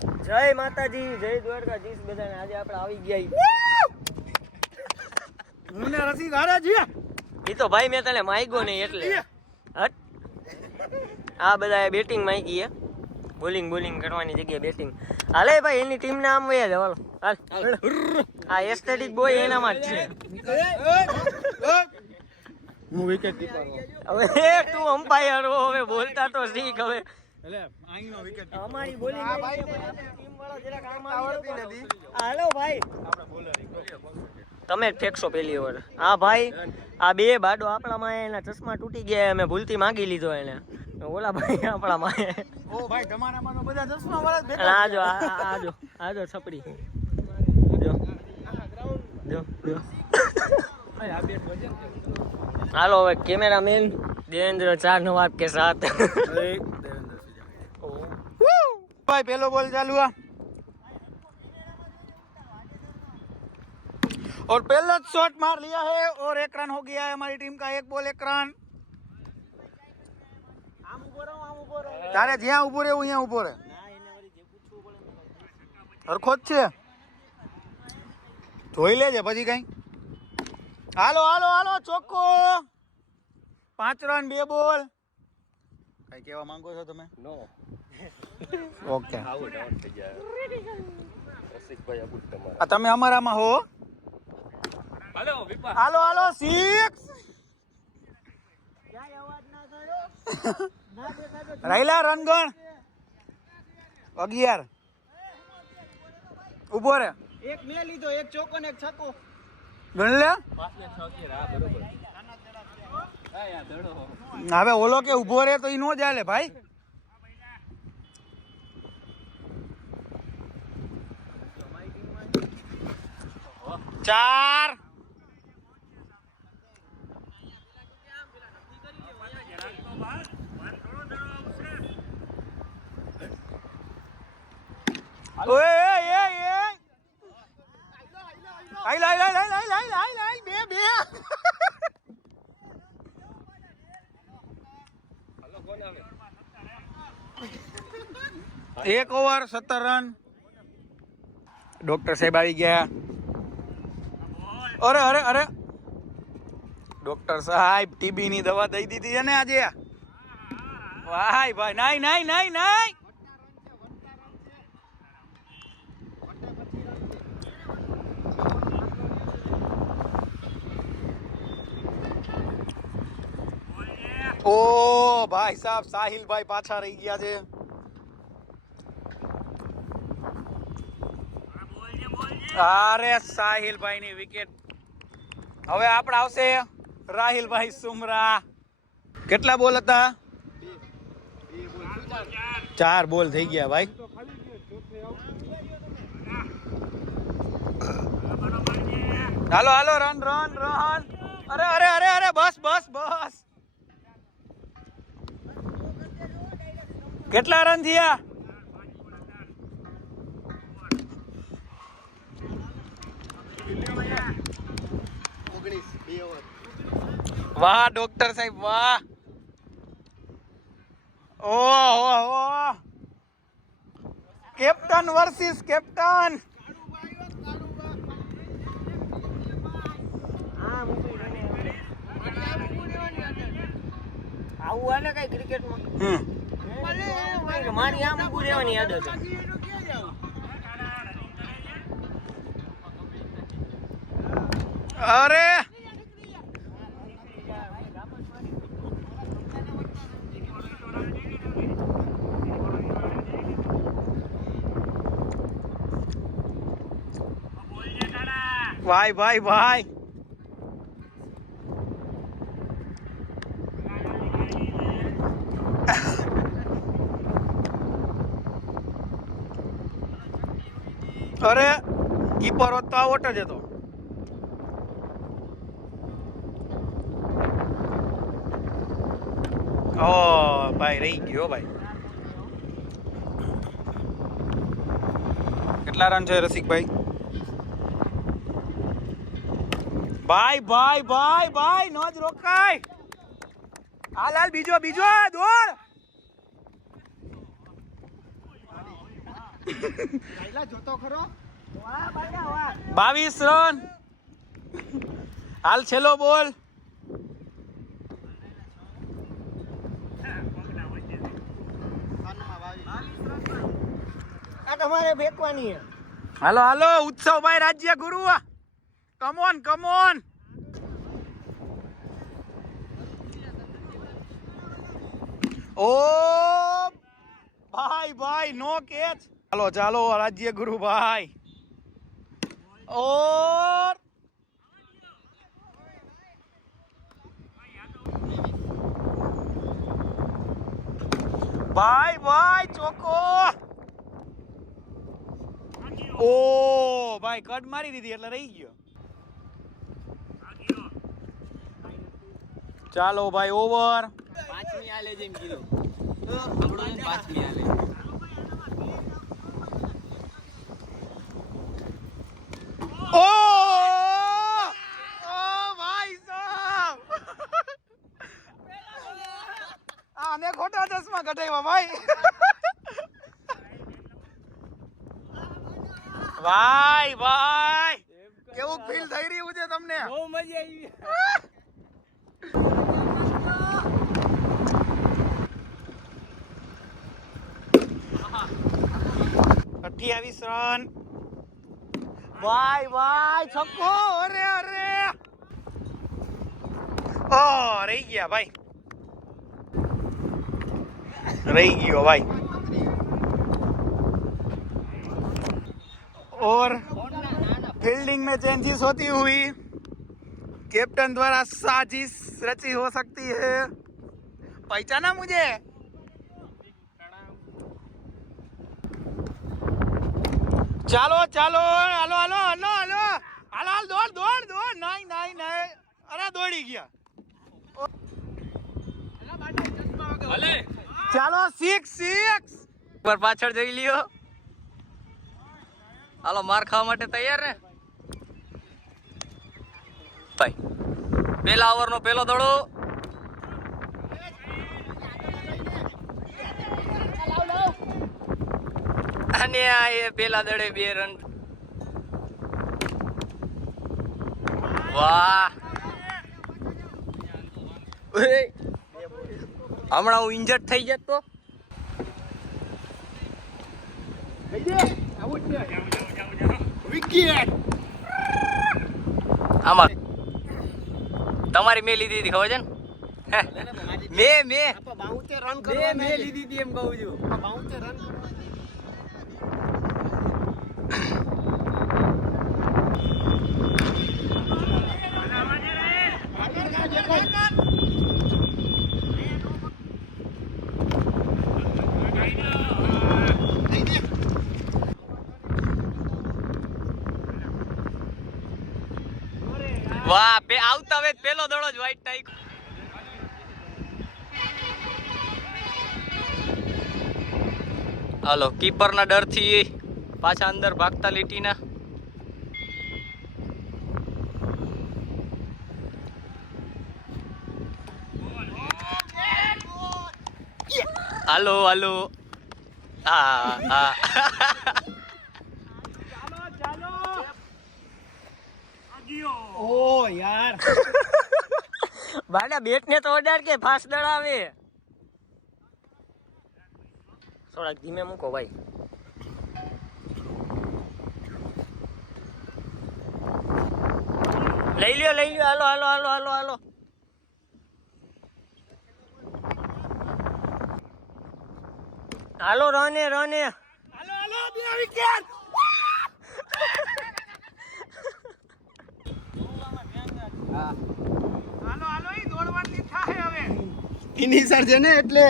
જય માતાજી, જય દ્વારકાધીશ બધાને. આજે આપણે આવી ગયા. મને રસી ગાડા છે. ઈ તો ભાઈ મેં તને માગ્યો નહીં એટલે. હટ. આ બધા બેટિંગ માંગી હે. બોલિંગ કરવાની જગ્યાએ બેટિંગ. હાલે ભાઈ એની ટીમ ના આમ વયા જાવ. હાલ. આ એસ્થેટિક બોય એનામાં જ છે. હું વિકેટ દીપાડો. હવે તું અમ્પાયર હો, હવે બોલતા તો શીખ હવે. એટલે આઈનો વિકેટ અમારી બોલિંગ ટીમ વાળા જરા કામ આવડતી નથી. હાલો ભાઈ, આપણે બોલર તમે જ ફેંકશો પેલી ઓવર. હા ભાઈ, આ બે બાડો આપણામાં એના ચશ્મા તૂટી ગયા, અમે ભૂલથી માગી લીધો એને. ઓલા ભાઈ આપણામાં. ઓ ભાઈ તમારામાં તો બધા ચશ્મા વાળા જ બેઠા. આજો છપડી. જો હાલો હવે કેમેરામેન દેવેન્દ્ર 4 નો आपके साथ. भाई पहलो बॉल चालू हुआ और पहला शॉट मार लिया है और 1 रन हो गया है हमारी टीम का. 1 बॉल 1 रन. तारे જ્યાં ઉભો રહે અહીંયા ઉભો રહે. હરખો જ છે, જોઈ લેજે પછી કઈ. હાલો હાલો હાલો ચોખ્ખો. 5 રન 2 બોલ. કઈ કેવા માંગો છો તમે? નો. ઓકે, તમે અમારામાં હો. હાલો હાલો 6. રાયલા રન ગણ 11. ઉભો રે. એક મેં લીધો, એક ચોકો ને એક છક્કો. ગણ લે. હવે ઓલો કે ઉભો રે તો ઈ નો ચાલે ભાઈ. ચાર. ઓય એ લાઈ બે. એક ઓવર 17 રન. ડોક્ટર સાહેબ આવી ગયા. અરે ડોક્ટર સાહેબ ટીબી ની દવા દઈ દીધી છે ને આજે. ભાઈ ભાઈ નહીં. ઓ ભાઈ સાહેબ, સાહિલ ભાઈ પાછા રહી ગયા છે. અરે સાહિલભાઈ ની વિકેટ. હવે આપણે આવશે રાહિલભાઈ સુમરા. કેટલા બોલ હતા? 4 બોલ થઈ ગયા ભાઈ. હાલો હાલો રન. અરે બસ. કેટલા રન થયા? વાહ ડોક્ટર સાહેબ વાહ. ઓહો કેપ્ટન વર્સિસ કેપ્ટન. આવું હાલે કઈ ક્રિકેટમાં. મારી આમ ઊભું રહેવાની આદત. અરે ભાઈ. અરે કીપર હોત તો આઉટ જ હતો. ઓ ભાઈ રહી ગયો ભાઈ. કેટલા રન છે રસિકભાઈ? ભાઈ નો જ રોકાય. હાલ બીજો દોડ. જોતો ખરો 22 રન. હાલ છેલ્લો બોલ. આ તમારે ફેંકવાની છે. હાલો હાલો ઉત્સવભાઈ રાજ્ય ગુરુ, કમોન કમોન. ઓ ભાઈ ભાઈ નો કેચ. ચાલો ચાલો રાજ્ય ગુરુ ભાઈ. ઓર ભાઈ ભાઈ ચોકો. ઓ ભાઈ કટ મારી દીધી એટલે રહી ગયો. ચાલો ભાઈ ઓવર. પાંચમી આલે જેમ કીધું આપણું પાંચમી આલે. ઓ ઓ ભાઈ સાહેબ, આને ખોટા ચશ્મા કઢાવ્યા ભાઈ. ભાઈ ભાઈ કેવું ફીલ થઈ રહ્યું છે તમને? બહુ મજા આવી. 28 રન. ભાઈ ભાઈ છક્કો. અરે અરે ઓ રહી ગયા ભાઈ, રહી ગયો ભાઈ. और फील्डिंग में चेंजेस होती हुई कैप्टन द्वारा साजिश रची हो सकती है. पहचाना मुझे? ચાલો ચાલો હાલો હાલો હાલો હાલો હાલો હાલ દોડ દોડ દોડ. નહીં નહીં નહીં, અરે દોડી ગયા. ચાલો 6 પર પાછળ જોઈ લ્યો. હાલો માર ખાવા માટે તૈયાર ને ભાઈ? પેલા ઓવર નો પેલો દડો. અને આ એ પેલા દડે 2 રન. વાહ હમણાં હું ઇન્જર્ડ થઈ જતો તો. આમાં તમારી મેં લીધી હતી ખબર છે ને? મેં 72 રન કરવા મેં લીધી હતી એમ કહું છું. 72 રન. વાહ આવતા હવે પેલો દડો જ વ્હાઈટ ટાઈક. હાલો કીપર ના ડર થી પાછા અંદર ભાગતા લીટીના. હાલો હાલો હા હા ઓ યાર બાડા બેટ ને તો ઓડાર કે ફાસ્ટ દડાવે. થોડાક ધીમે મૂકો ભાઈ. લઈ લ્યો હાલો હાલો હાલો હાલો હાલો. હાલો રને હાલો હાલો 2 વિકેટ. હાલો હાલો ઈ દોડવાની થાય હવે. ફિનિશર છે ને એટલે.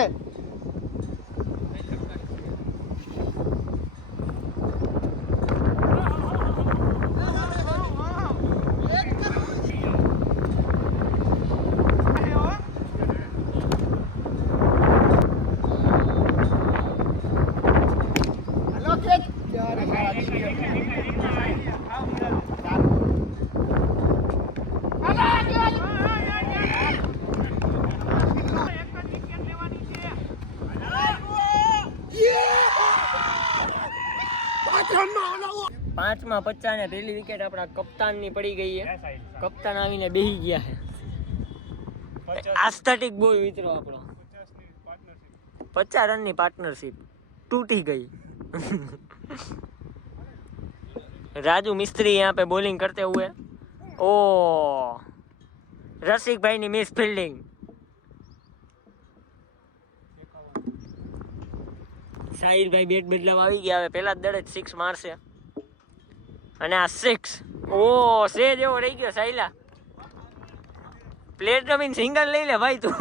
પાંચમાં 50 ને પહેલી વિકેટ આપણા કપ્તાનની પડી ગઈ છે. કપ્તાન આવીને બેહી ગયા છે. આસ્થેટિક બોય મિત્રો આપણો 50 રનની પાર્ટનરશિપ टूटी गई. राजू मिस्त्री यहाँ पे बॉलिंग करते हुए. ओ रसिक भाई ની મિસ ફિલ્ડિંગ. સાહિલ ભાઈ બેટ બદલાવા આવી ગયા. હવે પેલા જ દડે 6 મારશે અને આ 6. ઓ સે જેવો રહી ગયો સાહિલા. પ્લેટ રમીને સિંગલ લઈ લે ભાઈ તું.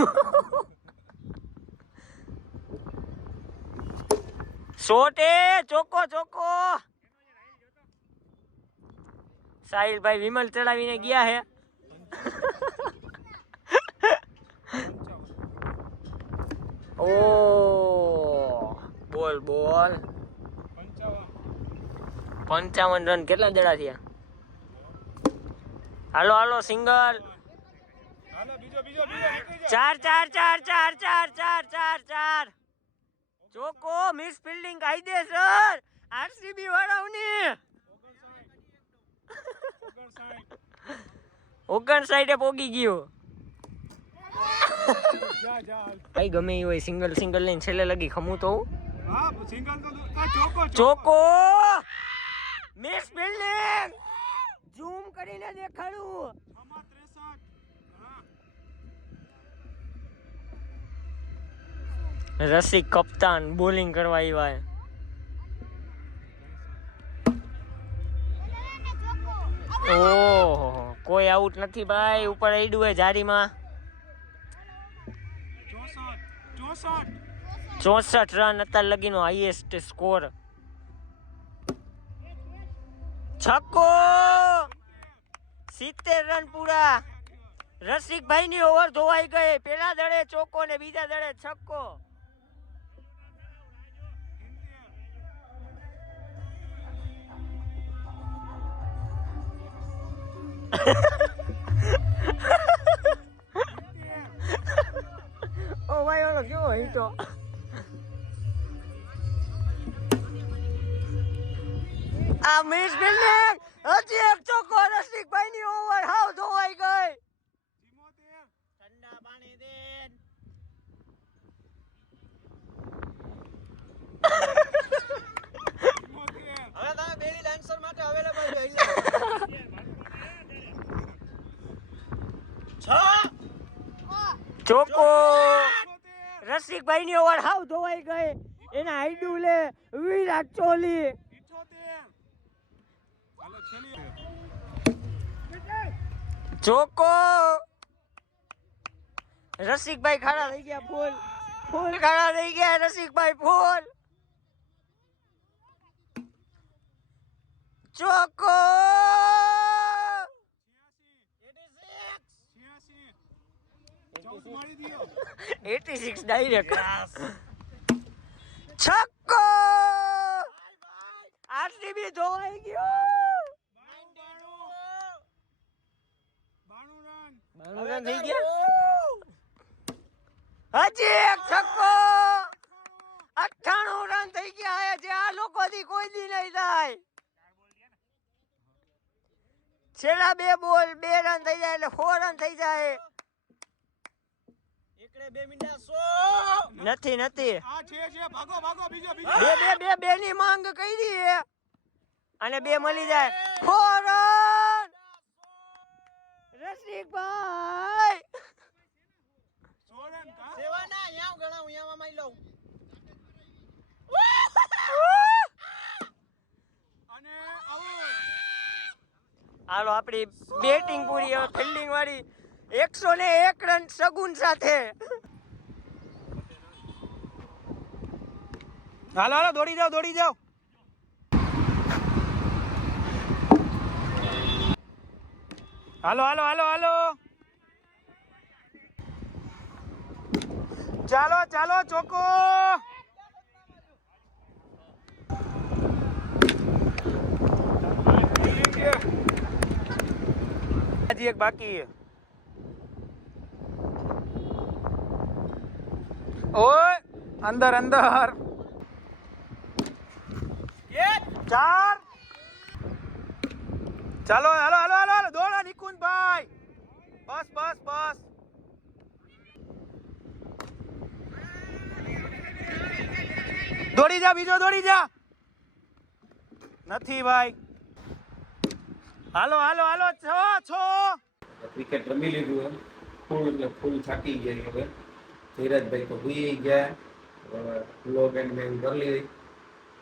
શોટે ચોકો ચોકો. સાહિલ ભાઈ વિમલ ચડાવીને ગયા હે. ઓ બોલ બોલ. 55 રન. કેટલા દડા થયા? હાલો હાલો સિંગલ. 4 ચોકો. મિસ ફિલ્ડિંગ કાયદેસર આરસીબી વાળાઓની. 59 પોગી ગયો. ભાઈ ગમે એ હોય સિંગલ સિંગલ લઈને છેલ્લે લગી ખમું તો ચોકો. મિસ ફિલ્ડિંગ ઝૂમ કરીને દેખાડું. રસિક કપ્તાન બોલિંગ કરવા આવ્યા. ઓહો કોઈ આઉટ નથી ભાઈ. ઉપર આડ્યું હે જારીમાં. 64 રન અત્યાર લગીનો હાઈએસ્ટ સ્કોર. છક્કો. 70 રન પૂરા. રસિકભાઈ ની ઓવર ધોવાઈ ગઈ. પેલા દડે ચોકો ને બીજા દડે છક્કો. ઓ ભાઈ ઓલો કેવો હીટો. આ મિસ ફિલ્ડિંગ. હજી એક ચોકો. રસિકભાઈ ની ઓવર હાવ ધોવાઈ ગઈ. ઠંડા પાણી દે. હવે તમે બેલી ડાન્સર માટે અવેલેબલ છે. ચોકો. રસિકભાઈ ની ઓવર હાવ ધોવાઈ ગઈ. એના હાઈડુ લે વિરાટ કોહલી. ચોકો. રસિકભાઈ ખાડા થઈ ગયા. ફૂલ ફૂલ ખાડા થઈ ગયા. રસિકભાઈ ફૂલ. ચોકો. 86 ડાયરેક્ટ. છક્કો. આરસીબી ધોવાઈ ગયો. 92 રન થઈ ગયા. હજી એક છક્કો. 98 રન થઈ ગયા. જે આ લોકો થી કોઈ દી નહીં થાય. છેલ્લા 2 બોલ 2 રન થઈ જાય એટલે 4 રન થઈ જાય. નથી નથી. બે ની માંગ કરી અને 2 મળી જાય. 4 રન. રસિકભાઈ હાલો આપણી બેટિંગ પૂરી. હવે ફિલ્ડિંગ વાળી 101 રન સગુન સાથે. હાલો હાલો દોડી જાઓ દોડી જાઓ. હાલો હાલો હાલો હાલો. ચાલો ચાલો ચોકો. હજી એક બાકી. ઓય અંદર અંદર. 4 ચાલો હાલો હાલો હાલો હાલો દોડો નિકુંજભાઈ બસ બસ બસ દોડી જા બીજો દોડી જા નથી ભાઈ હાલો હાલો હાલો છો ક્રિકેટ રમી લીધું ફૂલ એટલે ફૂલ થાકી ગયા હવે ધીરજભાઈ તો ભૂઈ ગયા વ્લોગ એન્ડ મેં કરી લીધી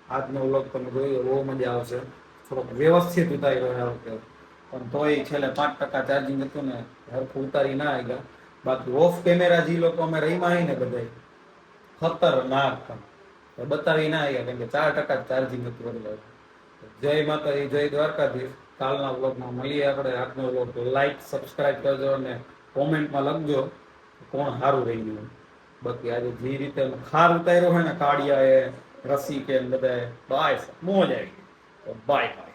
આજનો વ્લોગ તમે જોયો બહુ મજા આવશે થોડોક વ્યવસ્થિત ઉતાર્યો આ વખતે પણ તોય છેલ્લે 5% ચાર્જિંગ હતું ને હરખું ઉતારી ના આવ્યા બાકી ઓફ કેમેરા જે લોકો અમે રહીમાં આવી ને બધા ખતરનાક બતાવી ના આવ્યા કેમ કે 4% ચાર્જિંગ હતું એટલે જય માતાજી જય દ્વારકાધીશ કાલના વ્લોગમાં મળીએ આપણે આજનો વ્લોગ લાઈક સબસ્ક્રાઇબ કરજો અને કોમેન્ટમાં લખજો કોણ સારું રહી ગયું બાકી આજે જે રીતે ખાર ઉતાર્યો હોય ને કાળિયા એ રસી કે બધાએ બાય મોજ આવી ગઈ બાય